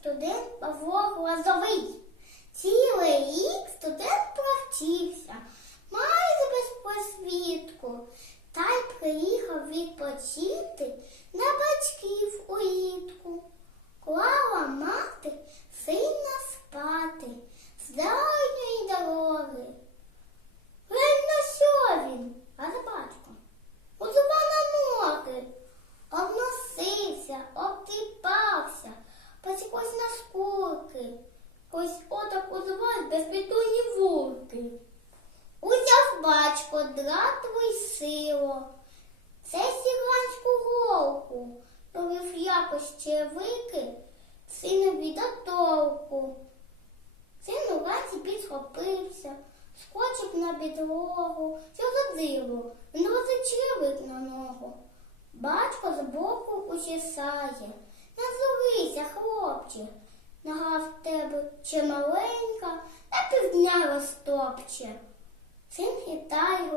студент Павло Глазовий. Цілий рік студент провчився, майже без просвітку, та й приїхав відпочити на батьків улітку. Клала мати сильно спати з дальньої дороги. Глянь на що він, каже батько. У зуба на ноги. Обносився, обтріпався, посікось на шкурки. Ось отак узивають безпритульні вулки. Узяв батько дратовий сило. Це сіганську голку, провів якось червики, синові до толку. Син уранці підсхопився, скочив на підлогу, за диво, він возить черевик на ногу. Батько збоку учесає. Хлопче, нога в тебе чи маленька, на півдня розтопче. Син хитає